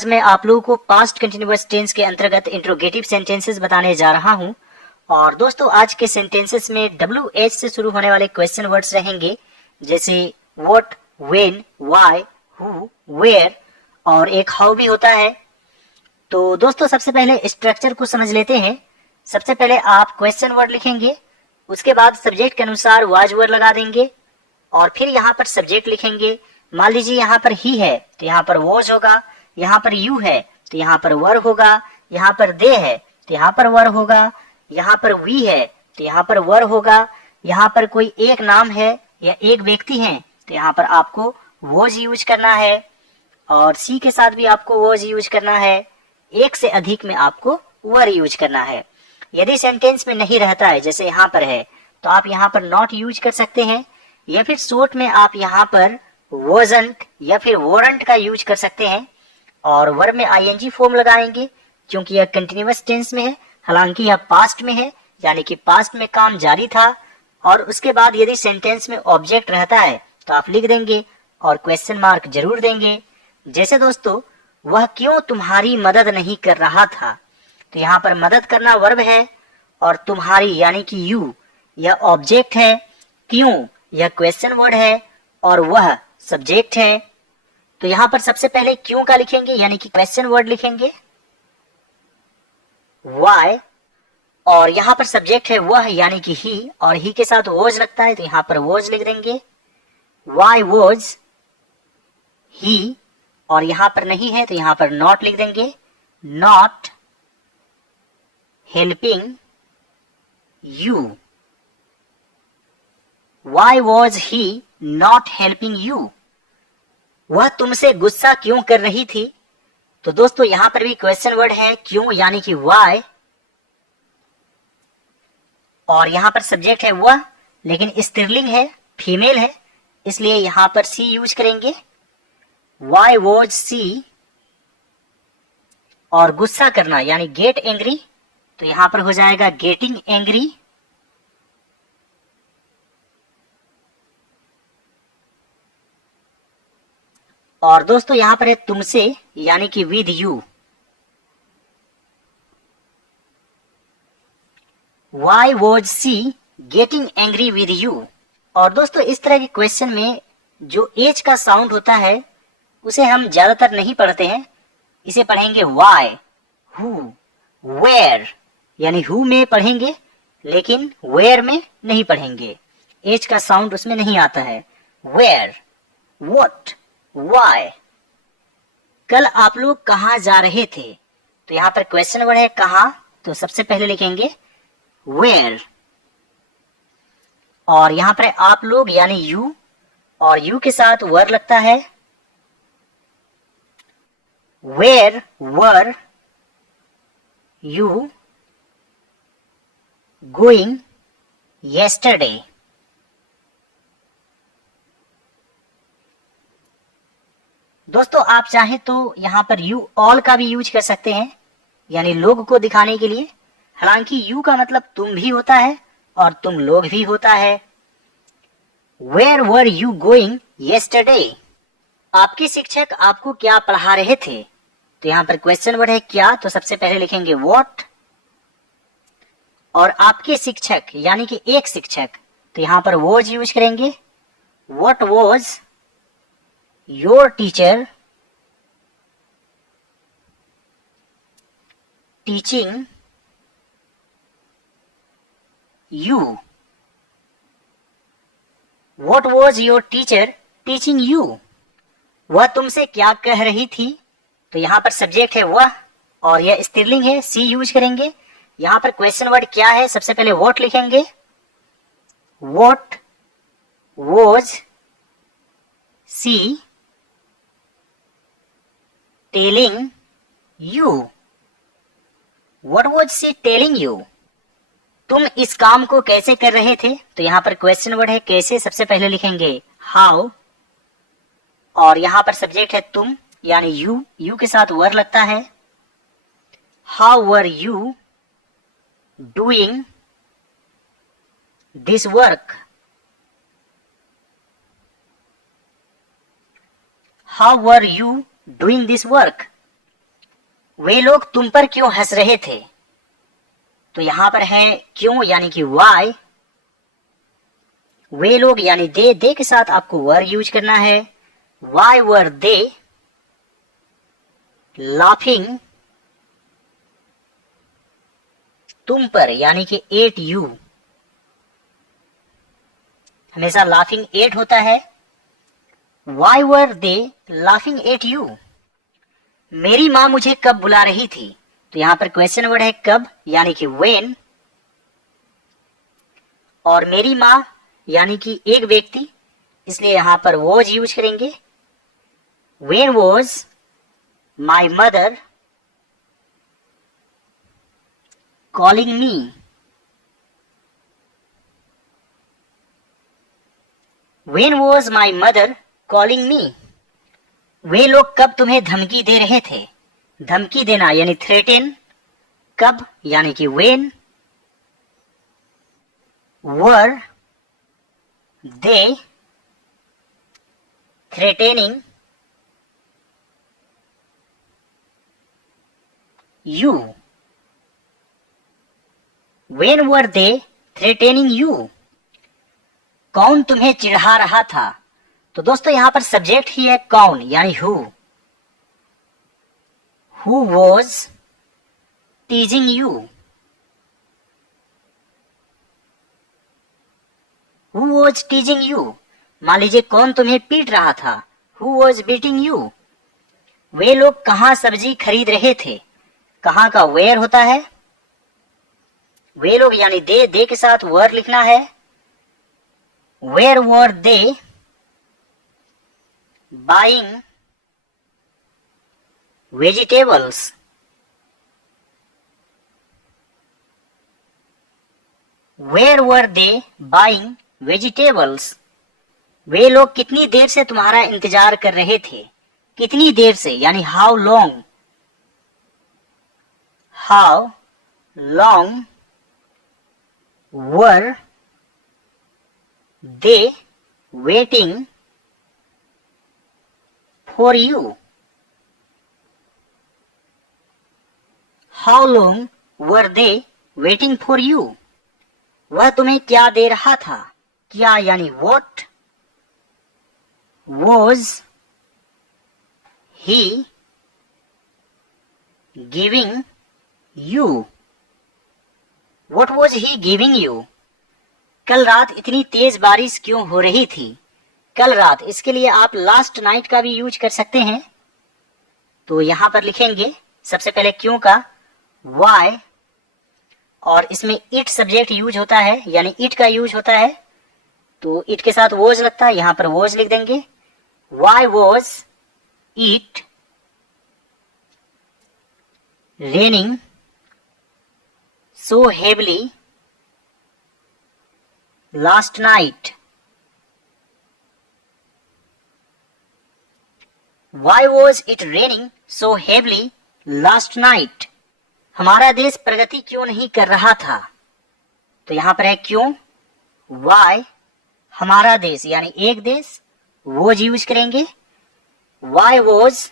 आज मैं आप लोगों को पास्ट कंटिन्यूअस टेंस के अंतर्गत इंट्रोगेटिव सेंटेंसेस बताने जा रहा हूं। और दोस्तों आज के सेंटेंसेस में WH से शुरू होने वाले क्वेश्चन वर्ड्स रहेंगे, जैसे what, when, why, who, where और एक हाउ भी होता है। तो दोस्तों सबसे पहले स्ट्रक्चर को समझ लेते हैं। सबसे पहले आप क्वेश्चन वर्ड लिखेंगे, उसके बाद सब्जेक्ट के अनुसार वाज वर्ड लगा देंगे और फिर यहाँ पर सब्जेक्ट लिखेंगे। मान लीजिए यहाँ पर ही है तो यहाँ पर वॉज होगा, यहाँ पर यू है तो यहाँ पर वर होगा, यहाँ पर दे है तो यहाँ पर वर होगा, यहाँ पर वी है तो यहाँ पर वर होगा, यहाँ पर कोई एक नाम है या एक व्यक्ति है तो यहाँ पर आपको वॉज यूज करना है और सी के साथ भी आपको वॉज यूज करना है। एक से अधिक में आपको वर यूज करना है। यदि सेंटेंस में नहीं रहता है, जैसे यहाँ पर है, तो आप यहाँ पर नॉट यूज कर सकते हैं या फिर शॉर्ट में आप यहाँ पर वॉजंट या फिर वॉरंट का यूज कर सकते हैं और वर्ब में आईएनजी फॉर्म लगाएंगे क्योंकि यह कंटिन्यूअस टेंस में है, हालांकि यह पास्ट में है, यानी कि पास्ट में काम जारी था। और उसके बाद यदि सेंटेंस में ऑब्जेक्ट रहता है तो आप लिख देंगे और क्वेश्चन मार्क जरूर देंगे। जैसे दोस्तों वह क्यों तुम्हारी मदद नहीं कर रहा था, तो यहाँ पर मदद करना वर्ब है और तुम्हारी यानी कि यू यह ऑब्जेक्ट है, क्यों यह क्वेश्चन वर्ड है और वह सब्जेक्ट है। तो यहाँ पर सबसे पहले क्यों का लिखेंगे यानी कि क्वेश्चन वर्ड लिखेंगे, वाई, और यहाँ पर सब्जेक्ट है वह यानी कि ही, और ही के साथ वॉज लगता है तो यहाँ पर वॉज लिख देंगे। वाई वॉज ही, और यहाँ पर नहीं है तो यहाँ पर नॉट लिख देंगे। Not helping you, why was he not helping you, वह तुमसे गुस्सा क्यों कर रही थी। तो दोस्तों यहां पर भी क्वेश्चन वर्ड है क्यों यानी कि वाई, और यहां पर सब्जेक्ट है वह, लेकिन स्त्रीलिंग है, फीमेल है, इसलिए यहां पर सी यूज करेंगे। वाई वॉज सी, और गुस्सा करना यानी गेट एंग्री, तो यहां पर हो जाएगा गेटिंग एंग्री। और दोस्तों यहां पर है तुमसे यानी कि with you. Why was she getting angry with you. और दोस्तों इस तरह के क्वेश्चन में जो एच का साउंड होता है उसे हम ज्यादातर नहीं पढ़ते हैं, इसे पढ़ेंगे वाई, हु, वेयर, यानी हु में पढ़ेंगे लेकिन वेयर में नहीं पढ़ेंगे, एच का साउंड उसमें नहीं आता है। Where, what, why. कल आप लोग कहाँ जा रहे थे, तो यहाँ पर क्वेश्चन वर्ड है कहाँ, तो सबसे पहले लिखेंगे वेयर, और यहाँ पर आप लोग यानी यू, और यू के साथ वर लगता है। Where were you going yesterday। दोस्तों आप चाहें तो यहाँ पर यू ऑल का भी यूज कर सकते हैं, यानी लोग को दिखाने के लिए, हालांकि यू का मतलब तुम भी होता है और तुम लोग भी होता है। Where were you going yesterday? आपके शिक्षक आपको क्या पढ़ा रहे थे, तो यहाँ पर क्वेश्चन वर्ड है क्या, तो सबसे पहले लिखेंगे what, और आपके शिक्षक यानी कि एक शिक्षक, तो यहाँ पर was यूज करेंगे। What was your teacher teaching you? What was your teacher teaching you? वह तुमसे क्या कह रही थी, तो यहाँ पर सब्जेक्ट है वह और यह स्त्रीलिंग है, सी यूज करेंगे। यहाँ पर क्वेश्चन वर्ड क्या है, सबसे पहले व्हाट लिखेंगे। What was she telling you, what was she telling you, तुम इस काम को कैसे कर रहे थे, तो यहाँ पर क्वेश्चन वर्ड है कैसे, सबसे पहले लिखेंगे हाउ, और यहाँ पर सब्जेक्ट है तुम यानी यू, यू के साथ वर लगता है। How were you doing this work, how were you doing this work, वे लोग तुम पर क्यों हंस रहे थे? तो यहां पर है क्यों यानी कि वाई। वे लोग यानी दे के साथ आपको वर यूज करना है। वाई वर दे लाफिंग तुम पर यानी कि एट यू। हमेशा लाफिंग एट होता है। Why were they laughing at you. मेरी माँ मुझे कब बुला रही थी? तो यहां पर क्वेश्चन वर्ड है कब यानी कि वेन। और मेरी माँ यानी कि एक व्यक्ति, इसलिए यहां पर वॉज यूज करेंगे। When was my mother calling me. When was my mother calling me. वे लोग कब तुम्हें धमकी दे रहे थे? धमकी देना यानी थ्रेटेन। कब यानी कि when. Were they threatening you. When were they threatening you. कौन तुम्हें चिढ़ा रहा था? तो दोस्तों यहां पर सब्जेक्ट ही है कौन यानी who. Who was teasing you. Who was teasing you. मान लीजिए कौन तुम्हें पीट रहा था? Who was beating you. वे लोग कहां सब्जी खरीद रहे थे? कहां का वेयर होता है। वे लोग यानी दे के साथ वर लिखना है। Where were they buying vegetables. Where were they buying vegetables. वे लोग कितनी देर से तुम्हारा इंतजार कर रहे थे? कितनी देर से यानी how long. How long were they waiting for you. How long were they waiting for you. वह तुम्हें क्या दे रहा था? क्या यानी what. Was he giving you. What was he giving you. कल रात इतनी तेज बारिश क्यों हो रही थी? कल रात, इसके लिए आप लास्ट नाइट का भी यूज कर सकते हैं। तो यहां पर लिखेंगे सबसे पहले क्यों का वाई, और इसमें इट सब्जेक्ट यूज होता है यानी इट का यूज होता है, तो इट के साथ वॉज लगता है, यहां पर वॉज लिख देंगे। Why was it raining so heavily last night. Why was it raining so heavily last night? हमारा देश प्रगति क्यों नहीं कर रहा था? तो यहां पर है क्यों। Why हमारा देश यानी एक देश, वॉज यूज करेंगे। Why was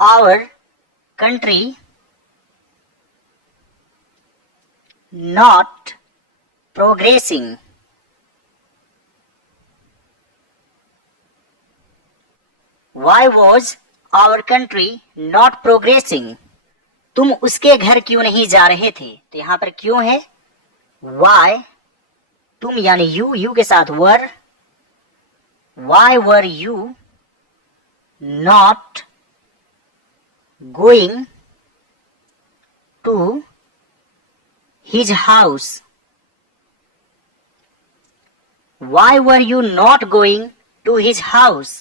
our country not progressing? Why was our country not progressing? तुम उसके घर क्यों नहीं जा रहे थे? तो यहां पर क्यों है। Why तुम यानी यू के साथ वर। Why were you not going to his house? Why were you not going to his house?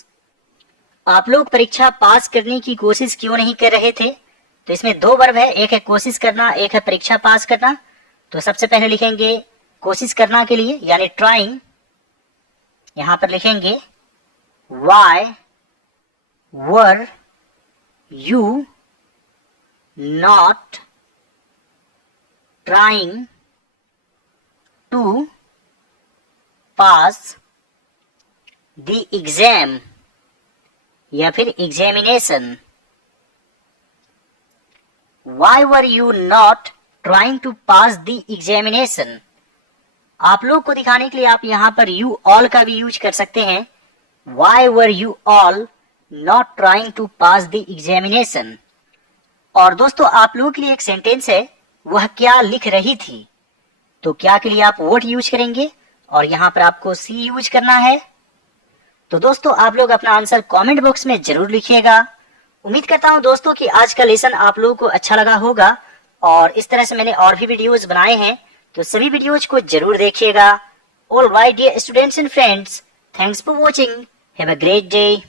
आप लोग परीक्षा पास करने की कोशिश क्यों नहीं कर रहे थे? तो इसमें दो वर्ब है, एक है कोशिश करना, एक है परीक्षा पास करना। तो सबसे पहले लिखेंगे कोशिश करना के लिए यानी ट्राइंग। यहां पर लिखेंगे Why were you not trying to pass the exam या फिर examination. Why were you not trying to pass the examination? आप लोग को दिखाने के लिए आप यहाँ पर you all का भी यूज कर सकते हैं. Why were you all not trying to pass the examination? और दोस्तों आप लोगों के लिए एक सेंटेंस है, वह क्या लिख रही थी. तो क्या के लिए आप what यूज करेंगे और यहाँ पर आपको सी यूज करना है. तो दोस्तों आप लोग अपना आंसर कमेंट बॉक्स में जरूर लिखिएगा. उम्मीद करता हूँ दोस्तों कि आज का लेसन आप लोगों को अच्छा लगा होगा और इस तरह से मैंने और भी वीडियोस बनाए हैं, तो सभी वीडियोज को जरूर देखिएगा. All right dear students and friends, thanks for watching. Have a great day.